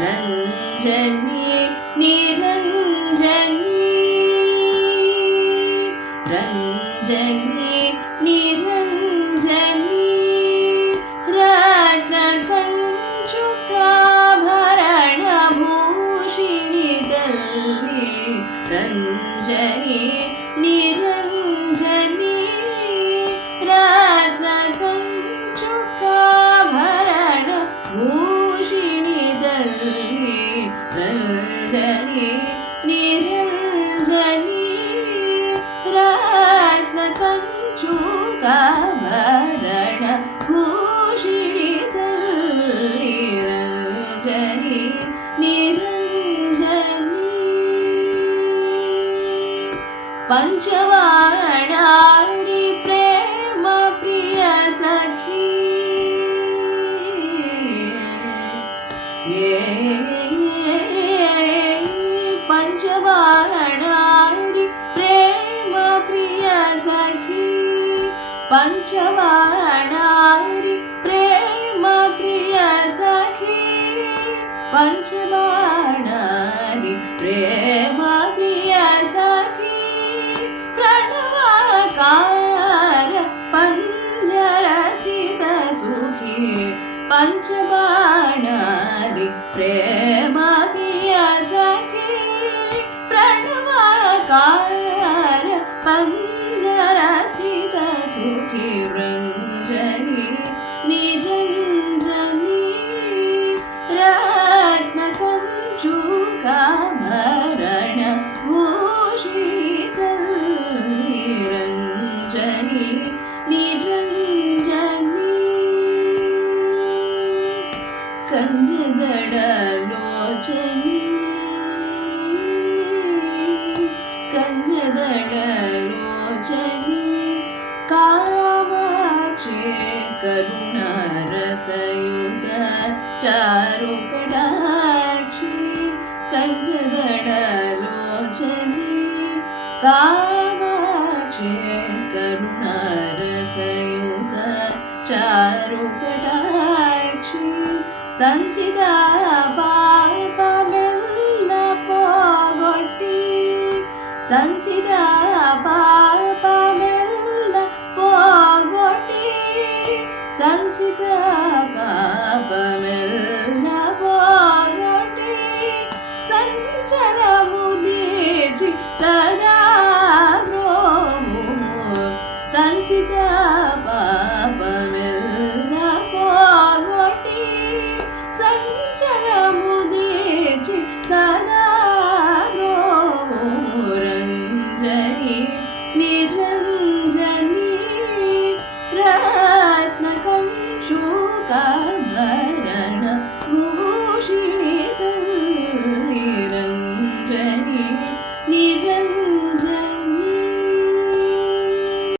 रञ्जनी निरञ्जनी रञ्जनी निरञ्जनी रत्नकञ्चुकाभरणभूषिणि तल्ली रञ्जनी निरञ्जनी रत्नकञ्चुकाभरणभूषिणि तल्ली रञ्जनी निरञ्जनी रत्नकञ्चुकाभरणभूषिणि तल्ली रञ्जनी निरञ्जनी पंचवाणारी प्रेम प्रिय सखी पंचवाणारी प्रेम प्रिय सखी पंचवाणारी प्रेम प्रिय सखी पंचवाणारी प्रेम प्रिय सखी प्रणवाकार पंजरस्थित सुखी पंचबाणारी प्रेम प्रिय सखी प्रणवाकार पंजरस्थित सुखी रञ्जनी निरञ्जनी रत्नकञ्चुकाभरणभूषिणि तल्ली रञ्जनी निरञ्जनी कंजदळलोचनी कंजदळलोचनी कामाक्षी करुणारसयुत चारुकटाक्षी कंजदळलोचनी कामाक्षी करुणारसयुत चारुकटाक्षी संचिता पापमेल्ल पोगొట్టి संचिता